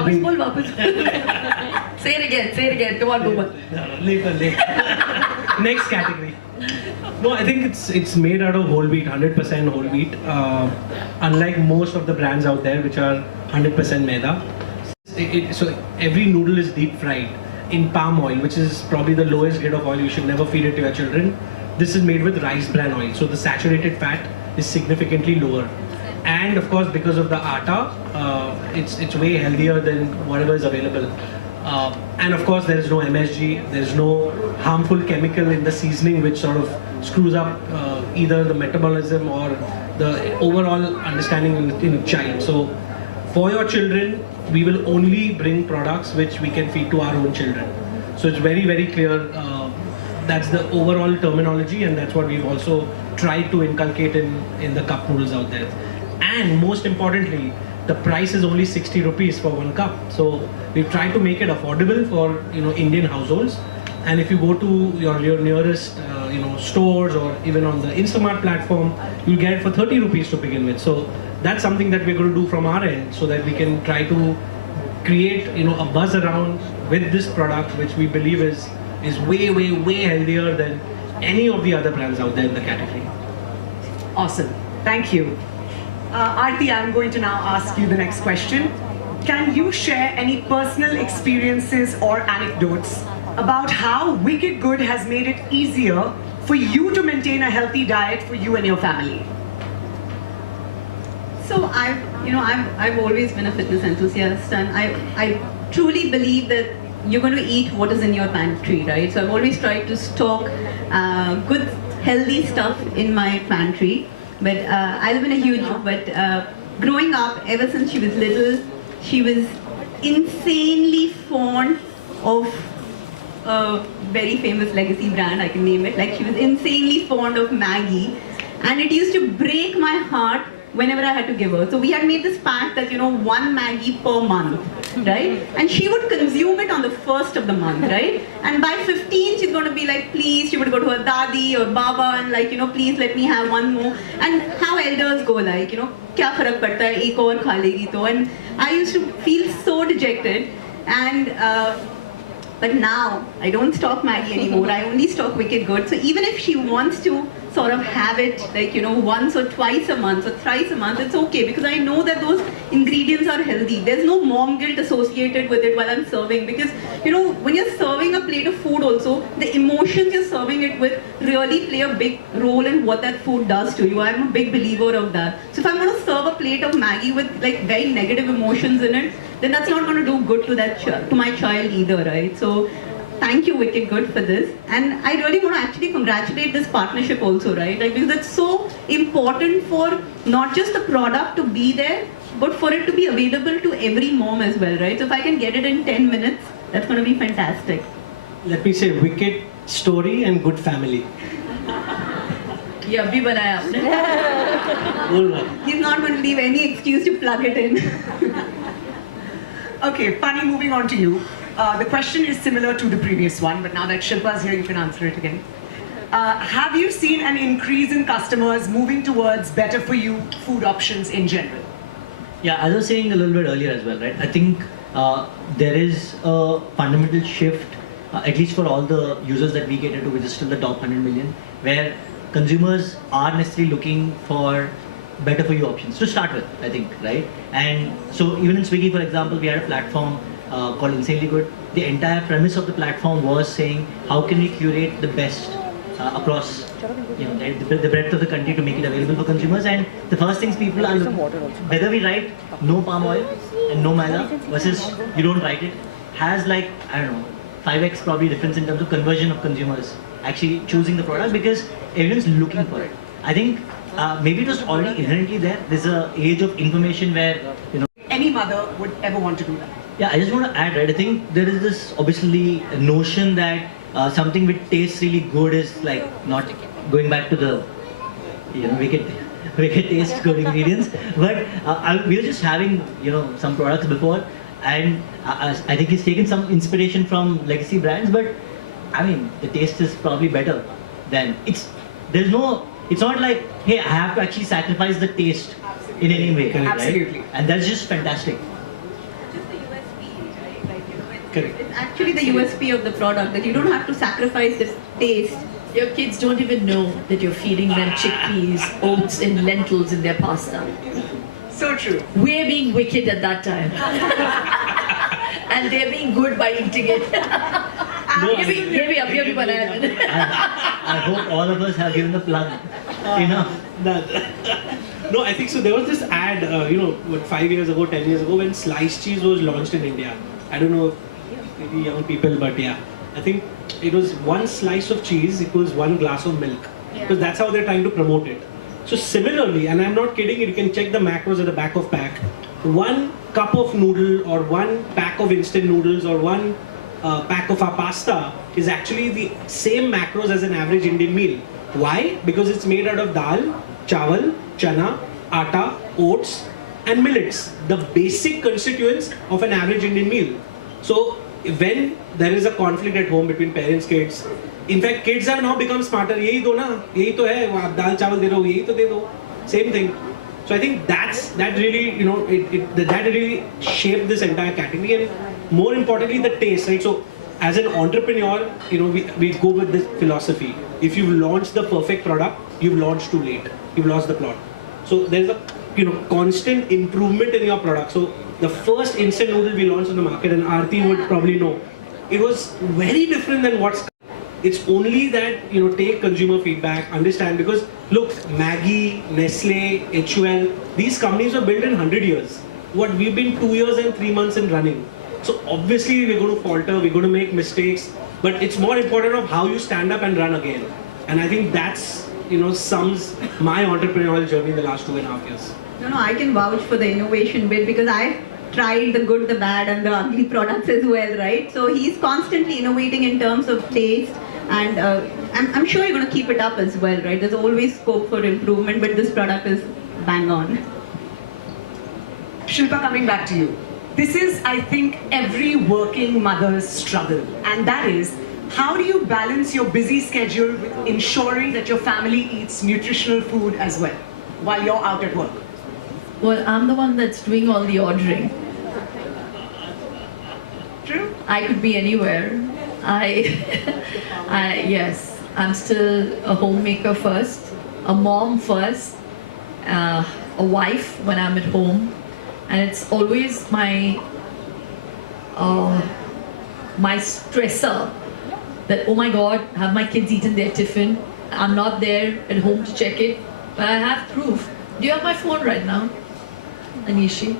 वापस बोल, वापस बोल. Say it again. Come on, Bhupan. No, later. Next category. No, I think it's made out of whole wheat, 100% whole wheat. Unlike most of the brands out there, which are 100% maida. So every noodle is deep fried in palm oil, which is probably the lowest grade of oil. You should never feed it to your children. This is made with rice bran oil, so the saturated fat is significantly lower. And of course, because of the atta, it's way healthier than whatever is available. And of course, there is no MSG, there is no harmful chemical in the seasoning which sort of screws up either the metabolism or the overall understanding in a child. So for your children, we will only bring products which we can feed to our own children. So it's very, very clear. That's the overall terminology, and that's what we've also tried to inculcate in the cup noodles out there. And most importantly, the price is only 60 rupees for one cup. So we've tried to make it affordable for Indian households. And if you go to your nearest stores or even on the Instamart platform, you'll get it for 30 rupees to begin with. So that's something that we're going to do from our end, so that we can try to create a buzz around with this product, which we believe is way, way, way healthier than any of the other brands out there in the category. Awesome. Thank you. Aarti, I'm going to now ask you the next question. Can you share any personal experiences or anecdotes about how Wicked Good has made it easier for you to maintain a healthy diet for you and your family? So I've always been a fitness enthusiast, and I truly believe that you're going to eat what is in your pantry, right? So I've always tried to stock good, healthy stuff in my pantry. But I live in a huge, growing up, ever since she was little, she was insanely fond of a very famous legacy brand, I can name it. Like, she was insanely fond of Maggie, and it used to break my heart whenever I had to give her. So we had made this pact that, one Maggie per month, right? And she would consume it on the first of the month, right? And by 15, she's going to be like, please, she would go to her dadi or baba and like, please let me have one more. And how elders go, like, kya farak padta hai, ek aur kha legi to. And I used to feel so dejected. And but now, I don't stock Maggie anymore, I only stock Wicked Good. So even if she wants to sort of have it like, once or twice a month or thrice a month, it's okay, because I know that those ingredients are healthy. There's no mom guilt associated with it while I'm serving, because, when you're serving a plate of food also, the emotions you're serving it with really play a big role in what that food does to you. I'm a big believer of that. So if I'm going to serve a plate of Maggie with like very negative emotions in it, then that's not going to do good to my child either, right? So thank you, Wicked Good, for this. And I really want to actually congratulate this partnership also, right? Like, because it's so important for not just the product to be there, but for it to be available to every mom as well, right? So if I can get it in 10 minutes, that's going to be fantastic. Let me say Wicked Story and Good Family. ये अभी बनाया आपने. He's not going to leave any excuse to plug it in. Okay, Pani, moving on to you. The question is similar to the previous one, but now that Shilpa's here, you can answer it again. Have you seen an increase in customers moving towards better for you food options in general? Yeah, as I was saying a little bit earlier as well, right? I think there is a fundamental shift, at least for all the users that we cater to, which is still the top 100 million, where consumers are necessarily looking for better for you options to start with, I think, right? And so even in Swiggy, for example, we had a platform called Insanely Good. The entire premise of the platform was saying, how can we curate the best across the breadth of the country to make it available for consumers. And the first things people are looking, whether we write no palm oil and no maida versus you don't write it, has like, I don't know, 5x probably difference in terms of conversion of consumers actually choosing the product, because everyone's looking for it. I think maybe it was already inherently there. There's an age of information where, Any mother would ever want to do that. Yeah, I just want to add, right? I think there is this obviously notion that something which tastes really good is like not going back to the wicked taste good ingredients. But we were just having some products before, and I think he's taken some inspiration from legacy brands. But I mean, the taste is probably better than it's not like, hey, I have to actually sacrifice the taste in any way, right? Absolutely. And that's just fantastic. Correct. It's actually the USP of the product, that you don't have to sacrifice the taste. Your kids don't even know that you're feeding them chickpeas, oats, and lentils in their pasta. So true. We're being wicked at that time. And they're being good by eating it. Maybe abhi banaya maine. I hope all of us have given the plug enough. No, I think so. There was this ad, 5 years ago, 10 years ago, when sliced cheese was launched in India. I don't know if maybe young people, but yeah. I think it was one slice of cheese equals one glass of milk. Because that's how they're trying to promote it. So similarly, and I'm not kidding, you can check the macros at the back of pack. 1 cup of noodle or 1 pack of instant noodles or 1 pack of our pasta is actually the same macros as an average Indian meal. Why? Because it's made out of dal, chawal, chana, atta, oats and millets, the basic constituents of an average Indian meal. So when there is a conflict at home between parents, kids, in fact kids have now become smarter. Yehi do na, yehi to hai, aap dal chawal de rahe ho, yehi to de do. Same thing. So I think that really, that really shaped this entire category, and more importantly the taste, right? So as an entrepreneur, we go with this philosophy. If you've launched the perfect product, you've launched too late. You've lost the plot. So there's a constant improvement in your product. So the first instant noodle we launched in the market, and Aarti would probably know, it was very different than what's. It's only that, take consumer feedback, understand, because look, Maggi, Nestle, HUL, these companies were built in 100 years. What, we've been 2 years and 3 months in running. So obviously we're going to falter, we're going to make mistakes, but it's more important of how you stand up and run again. And I think that's, sums my entrepreneurial journey in the last 2.5 years. No, I can vouch for the innovation bit, because I've tried the good, the bad and the ugly products as well, right? So he's constantly innovating in terms of taste, and I'm sure you're going to keep it up as well, right? There's always scope for improvement, but this product is bang on. Shilpa, coming back to you. This is, I think, every working mother's struggle, and that is, how do you balance your busy schedule with ensuring that your family eats nutritional food as well while you're out at work? Well, I'm the one that's doing all the ordering. True? I could be anywhere. Yes, I'm still a homemaker first, a mom first, a wife when I'm at home, and it's always my stressor that, oh my God, have my kids eaten their tiffin? I'm not there at home to check it, but I have proof. Do you have my phone right now, Anishi?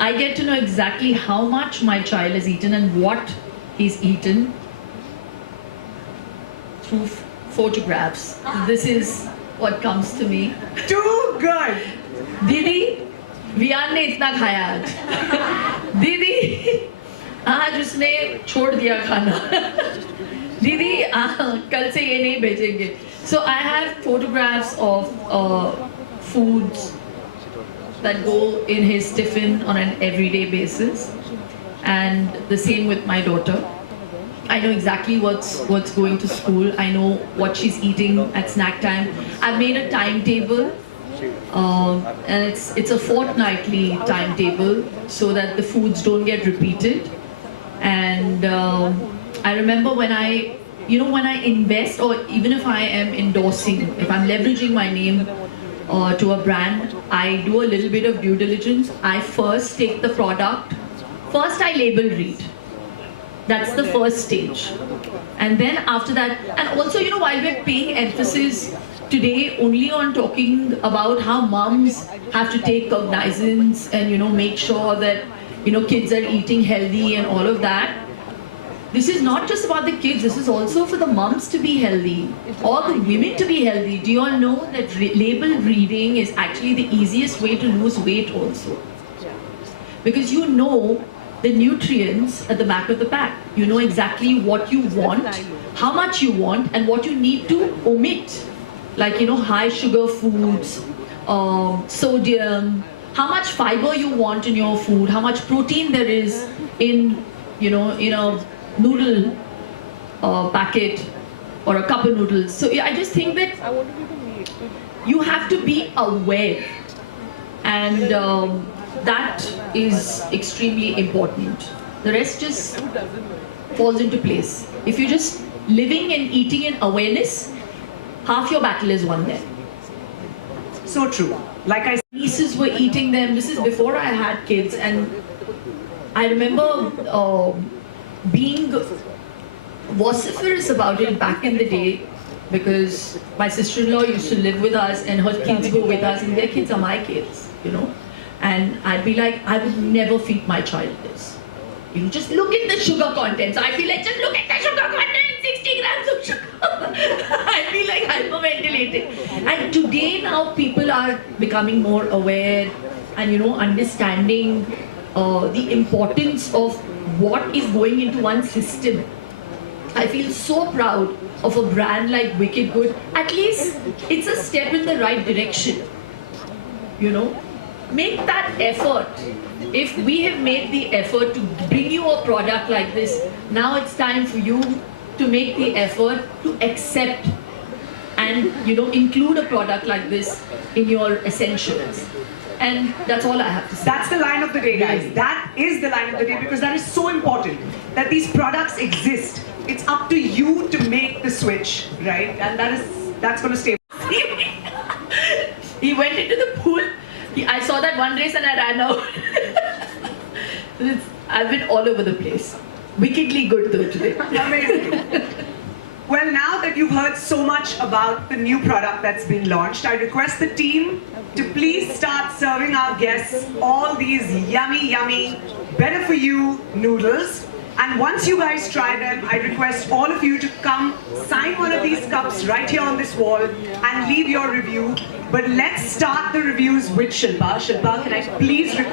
I get to know exactly how much my child has eaten and what he's eaten through photographs. This is what comes to me. Too good! दीदी, वियान ने इतना खाया आज. दीदी, आज उसने छोड़ दिया खाना. दीदी, कल से ये नहीं भेजेंगे. So I have photographs of foods that go in his tiffin on an everyday basis, and the same with my daughter. I know exactly what's going to school. I know what she's eating at snack time. I've made a timetable, and it's a fortnightly timetable so that the foods don't get repeated. And I remember when I invest, or even if I am endorsing, if I'm leveraging my name to a brand, I do a little bit of due diligence. I first take the product. First I label read. That's the first stage. And then after that, and also, while we're paying emphasis today only on talking about how moms have to take cognizance and, make sure that, kids are eating healthy and all of that, this is not just about the kids, this is also for the moms to be healthy, or the women to be healthy. Do you all know that label reading is actually the easiest way to lose weight also? Because you know the nutrients at the back of the pack. You know exactly what you want, how much you want, and what you need to omit. Like, high sugar foods, sodium, how much fiber you want in your food, how much protein there is in, in a noodle packet or a cup of noodles. So I just think that you have to be aware, and that is extremely important. The rest just falls into place. If you're just living and eating in awareness, half your battle is won there. So true. Like I Nieces were eating them. This is before I had kids, and I remember being vociferous about it back in the day, because my sister-in-law used to live with us and her kids were with us, and their kids are my kids, you know. And I'd be like, I would never feed my child this. You know, just look at the sugar content. So I feel like, just look at the sugar content, 60 grams of sugar. I feel like hyperventilating. And today now people are becoming more aware and, you know, understanding the importance of what is going into one's system. I feel so proud of a brand like Wicked Good. At least it's a step in the right direction. You know, make that effort. If we have made the effort to bring you a product like this, now it's time for you to make the effort to accept and, you know, include a product like this in your essentials. And that's all I have to say. That's the line of the day, guys. That is the line of the day, because that is so important, that these products exist. It's up to you to make the switch, right? And that's going to stay. He went into the pool. I saw that one race and I ran out. I've been all over the place. Wickedly good though today. Amazing. Well, now that you've heard so much about the new product that's been launched, I request the team to please start serving our guests all these yummy, yummy, better for you noodles. And once you guys try them, I request all of you to come sign one of these cups right here on this wall and leave your review. But let's start the reviews with Shilpa. Shilpa, can I please request